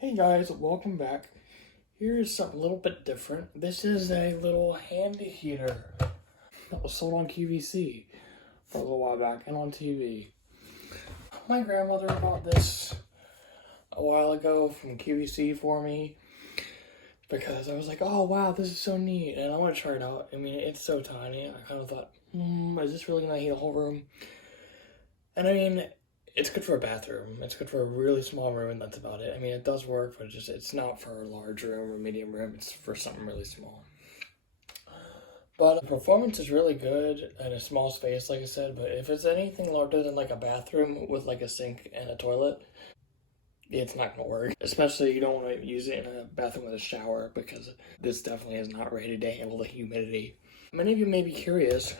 Hey guys, welcome back. Here's something a little bit different. This is a little handy heater that was sold on QVC for a little while back and on TV. My grandmother bought this a while ago from QVC for me because I was like, oh wow, this is so neat and I want to try it out. I mean, it's so tiny. I kind of thought, is this really going to heat a whole room? And I mean, it's good for a bathroom. It's good for a really small room, and that's about it. I mean, it does work, but it's not for a large room or medium room. It's for something really small. But the performance is really good in a small space, like I said. But if it's anything larger than like a bathroom with like a sink and a toilet, it's not going to work. Especially you don't want to use it in a bathroom with a shower because this definitely is not ready to handle the humidity. Many of you may be curious,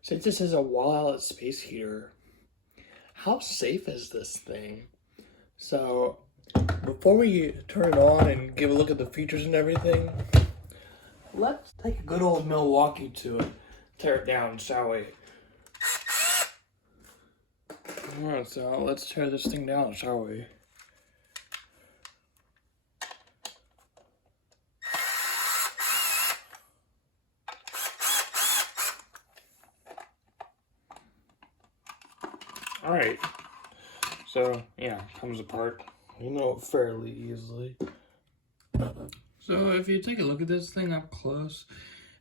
since this is a wall outlet space heater, how safe is this thing? So, before we turn it on and give a look at the features and everything, let's take a good old Milwaukee to it, tear it down, shall we? Alright, so let's tear this thing down, shall we? Alright, so yeah, comes apart, fairly easily. So if you take a look at this thing up close,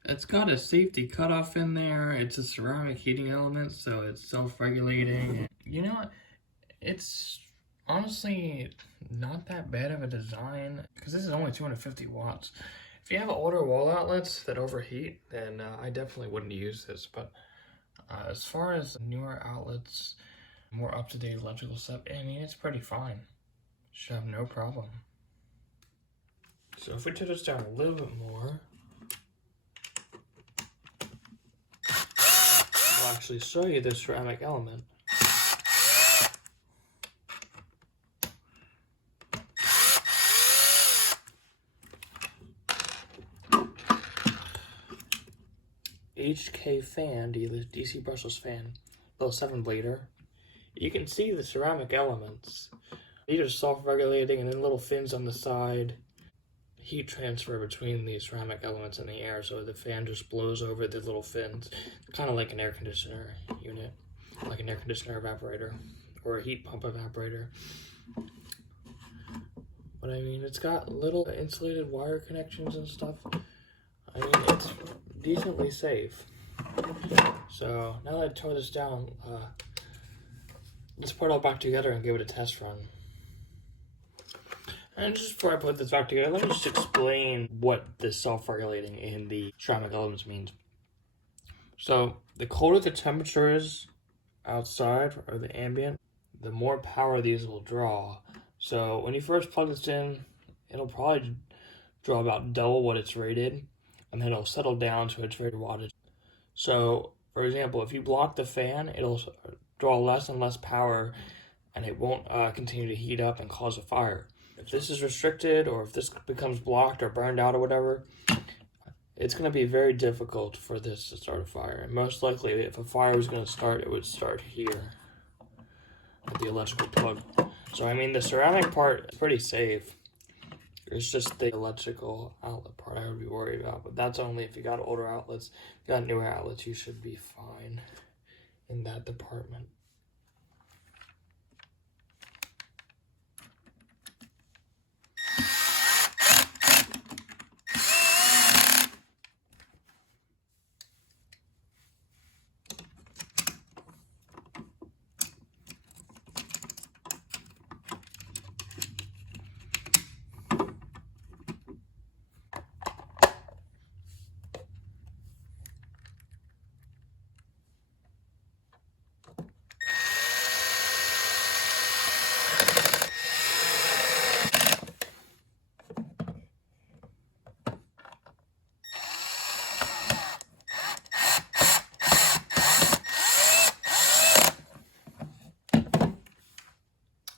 it's got a safety cutoff in there. It's a ceramic heating element, so it's self-regulating. You know what? It's honestly not that bad of a design, because this is only 250 watts. If you have older wall outlets that overheat, then I definitely wouldn't use this. But as far as newer outlets, more up-to-date electrical stuff, I mean, it's pretty fine. Should have no problem. So if we turn this down a little bit more, I'll actually show you the ceramic element. HK fan, DC brushless fan, little 7-blader. You can see the ceramic elements. These are self-regulating, and then little fins on the side. Heat transfer between the ceramic elements in the air, so the fan just blows over the little fins, kind of like an air conditioner unit, like an air conditioner evaporator or a heat pump evaporator. But I mean, it's got little insulated wire connections and stuff. I mean, it's decently safe. So now that I tore this down, let's put it all back together and give it a test run. And just before I put this back together, let me just explain what this self-regulating in the ceramic elements means. So the colder the temperature is outside, or the ambient, the more power these will draw. So when you first plug this in, it'll probably draw about double what it's rated, and then it'll settle down to its rated wattage. So, for example, if you block the fan, it'll draw less and less power, and it won't continue to heat up and cause a fire. If this is restricted, or if this becomes blocked or burned out or whatever, it's going to be very difficult for this to start a fire. And most likely, if a fire was going to start, it would start here with the electrical plug. So, I mean, the ceramic part is pretty safe. It's just the electrical outlet part I would be worried about. But that's only if you got older outlets. If you got newer outlets, you should be fine in that department.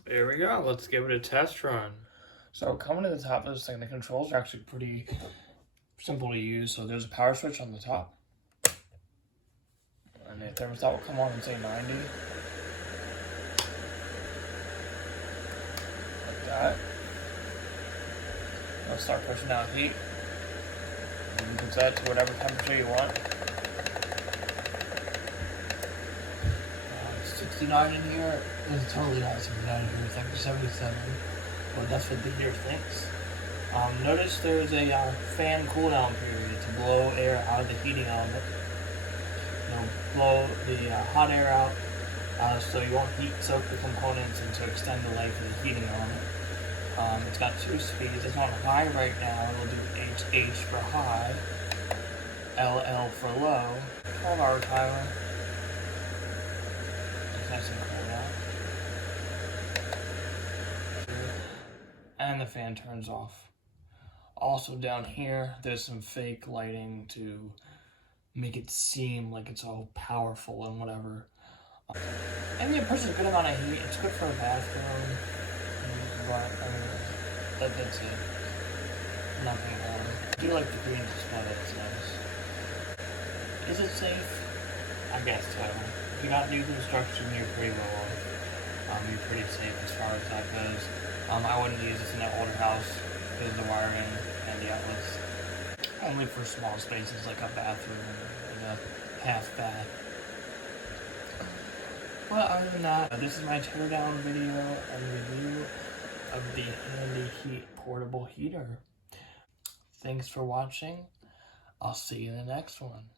There we go, let's give it a test run. So coming to the top of this thing, the controls are actually pretty simple to use. So there's a power switch on the top. And the thermostat will come on and say 90. Like that. It'll start pushing down heat. And you can set it to whatever temperature you want. It's 69 in here. It's totally not 69 in here. It's like 77. But that's what the heater thinks. Notice there's a fan cooldown period to blow air out of the heating element. Blow the hot air out so you won't heat soak the components and to extend the life of the heating element. It's got 2 speeds. It's on high right now. It'll do HH for high, LL for low. 12-hour timer. It's nice and cool now. And the fan turns off. Also down here, there's some fake lighting to make it seem like it's all powerful and whatever. And it pushes a good amount of heat. It's good for a bathroom. But, that's it. Nothing more. I do like the green display, it's nice. Is it safe? I guess so. If you got new construction, you're pretty well off. You're pretty safe as far as that goes. I wouldn't use this in an older house because of the wiring and the outlets. Only for small spaces like a bathroom and a half bath. Well, other than that, this is my teardown video and review of the Handy Heat portable heater. Thanks for watching. I'll see you in the next one.